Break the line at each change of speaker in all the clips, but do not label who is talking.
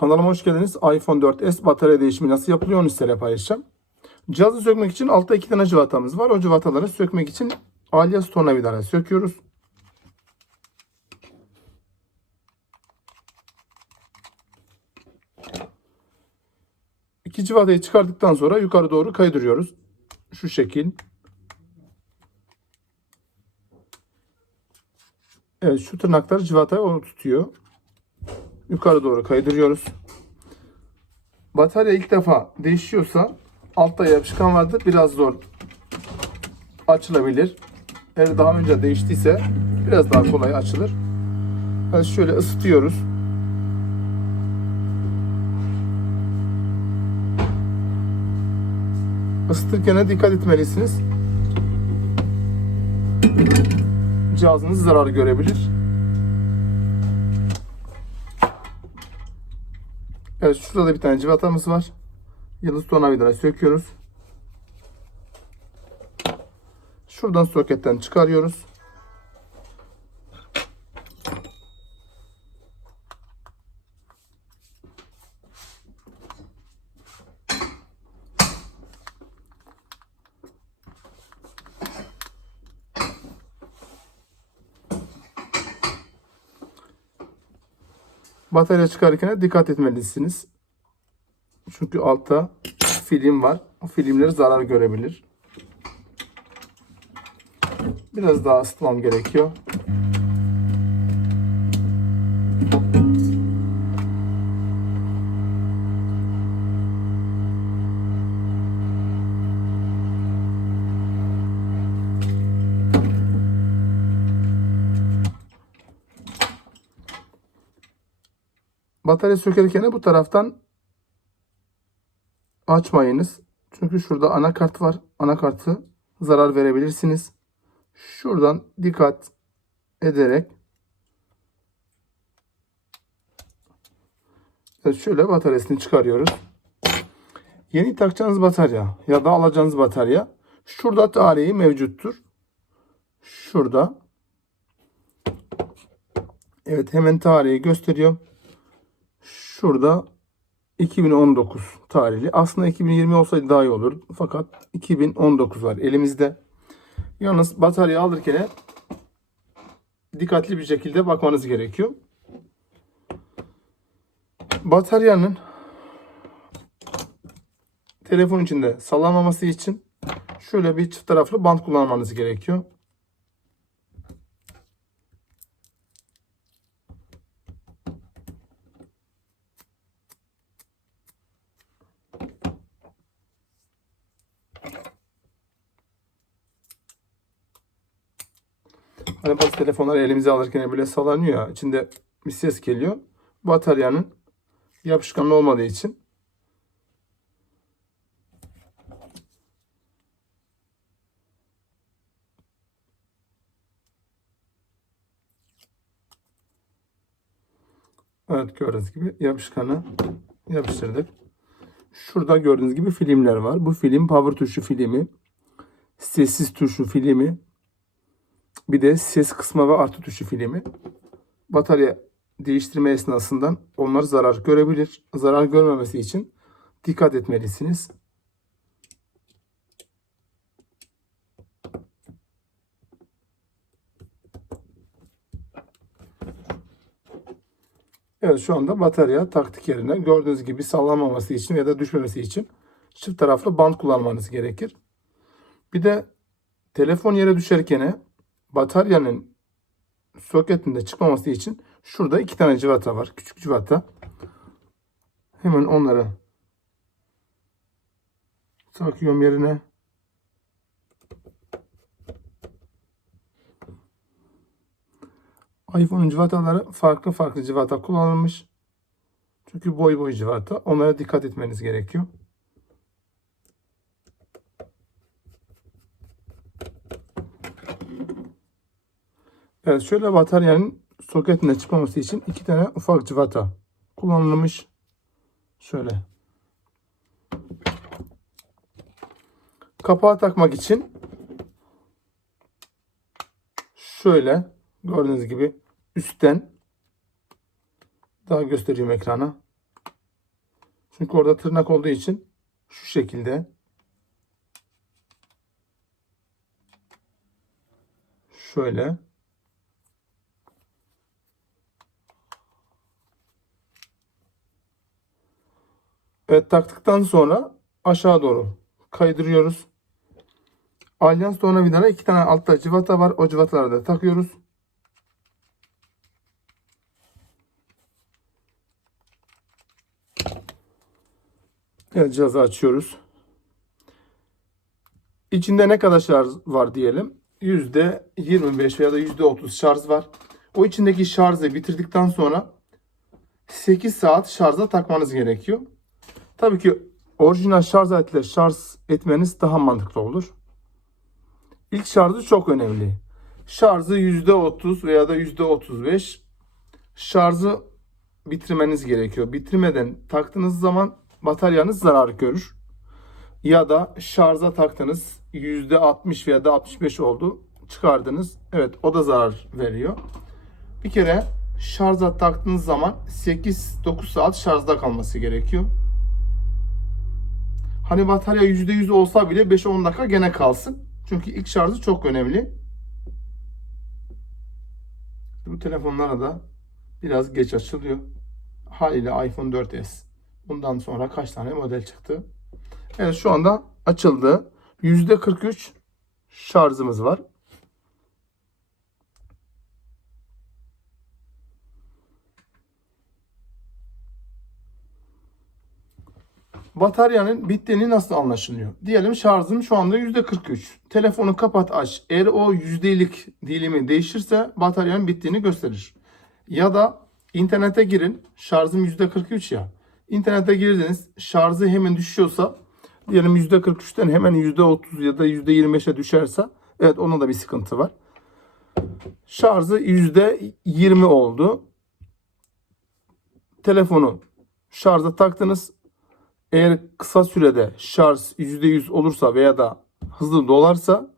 Kanalıma hoş geldiniz. iPhone 4s batarya değişimi nasıl yapılıyor onu sizlere paylaşacağım. Cihazı sökmek için altta iki tane cıvatamız var. O cıvataları sökmek için alyas tornavidayla söküyoruz. İki cıvatayı çıkardıktan sonra yukarı doğru kaydırıyoruz. Şu şekil. Evet şu tırnaklar cıvatayı onu tutuyor. Yukarı doğru kaydırıyoruz. Batarya ilk defa değişiyorsa altta yapışkan vardır. Biraz zor açılabilir. Eğer daha önce değiştiyse biraz daha kolay açılır. Yani şöyle ısıtıyoruz. Isıtırken dikkat etmelisiniz. Cihazınız zarar görebilir. Evet şurada da bir tane civatamız var. Yıldız tornavidayla söküyoruz. Şuradan soketten çıkarıyoruz. Batarya çıkarken dikkat etmelisiniz. Çünkü altta film var. O filmleri zarar görebilir. Biraz daha ısıtmam gerekiyor. Batarya sökerken bu taraftan açmayınız. Çünkü şurada anakart var. Anakartı zarar verebilirsiniz. Şuradan dikkat ederek şöyle bataryasını çıkarıyoruz. Yeni takacağınız batarya ya da alacağınız batarya şurada tarihi mevcuttur. Şurada. Evet hemen tarihi gösteriyor. Şurada 2019 tarihli. Aslında 2020 olsaydı daha iyi olur. Fakat 2019 var elimizde. Yalnız batarya alırken dikkatli bir şekilde bakmanız gerekiyor. Bataryanın telefon içinde sallanmaması için şöyle bir çift taraflı bant kullanmanız gerekiyor. Hani bazı telefonlar elimize alırken böyle sallanıyor içinde bir ses geliyor. Bataryanın yapışkanlı olmadığı için. Evet gördüğünüz gibi yapışkanı yapıştırdık. Şurada gördüğünüz gibi filmler var. Bu film power tuşu filmi. Sessiz tuşu filmi. Bir de ses kısma ve artı tuşu filmi. Batarya değiştirme esnasından onlar zarar görebilir. Zarar görmemesi için dikkat etmelisiniz. Evet şu anda batarya taktık yerine gördüğünüz gibi sallanmaması için ya da düşmemesi için çift taraflı bant kullanmanız gerekir. Bir de telefon yere düşerken bataryanın soketinde çıkmaması için şurada iki tane civata var. Küçük civata. Hemen onları takıyorum yerine. iPhone'un civataları farklı farklı civata kullanılmış. Çünkü boy boy civata. Onlara dikkat etmeniz gerekiyor. Evet şöyle bataryanın soketine çıkmaması için iki tane ufak cıvata kullanılmış. Şöyle. Kapağı takmak için şöyle gördüğünüz gibi üstten daha göstereyim ekrana. Çünkü orada tırnak olduğu için şu şekilde şöyle Evet taktıktan sonra aşağı doğru kaydırıyoruz. Alyans tornavidana iki tane altta cıvata var. O cıvataları da takıyoruz. Evet cihazı açıyoruz. İçinde ne kadar şarj var diyelim. %25 veya da %30 şarj var. O içindeki şarjı bitirdikten sonra 8 saat şarja takmanız gerekiyor. Tabii ki orijinal şarj aletiyle şarj etmeniz daha mantıklı olur. İlk şarjı çok önemli. Şarjı %30 veya da %35 şarjı bitirmeniz gerekiyor. Bitirmeden taktığınız zaman bataryanız zarar görür. Ya da şarja taktınız %60 veya da 65 oldu çıkardınız. Evet o da zarar veriyor. Bir kere şarja taktığınız zaman 8-9 saat şarjda kalması gerekiyor. Hani batarya %100 olsa bile 5-10 dakika gene kalsın. Çünkü ilk şarjı çok önemli. Bu telefonlara da biraz geç açılıyor. Haliyle iPhone 4S. Bundan sonra kaç tane model çıktı? Evet şu anda açıldı. %43 şarjımız var. Bataryanın bittiğini nasıl anlaşılıyor? Diyelim şarjım şu anda %43. Telefonu kapat aç. Eğer o yüzdelik dilimi değişirse bataryanın bittiğini gösterir. Ya da internete girin. Şarjım %43 ya. İnternete girdiniz. Şarjı hemen düşüyorsa diyelim %43'ten hemen %30 ya da %25'e düşerse evet onun da bir sıkıntı var. Şarjı %20 oldu. Telefonu şarja taktınız. Eğer kısa sürede şarj %100 olursa veya da hızlı dolarsa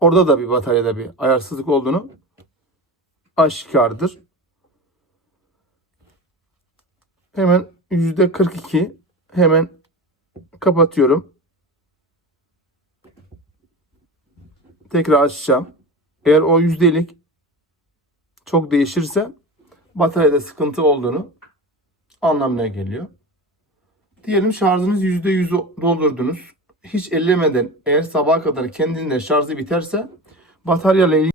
orada da bir bataryada bir ayarsızlık olduğunu aşikardır. Hemen %42 hemen kapatıyorum. Tekrar açacağım. Eğer o yüzdelik çok değişirse bataryada sıkıntı olduğunu anlamına geliyor. Diyelim şarjınız %100 doldurdunuz. Hiç ellemeden eğer sabaha kadar kendinde şarjı biterse bataryayla ilgili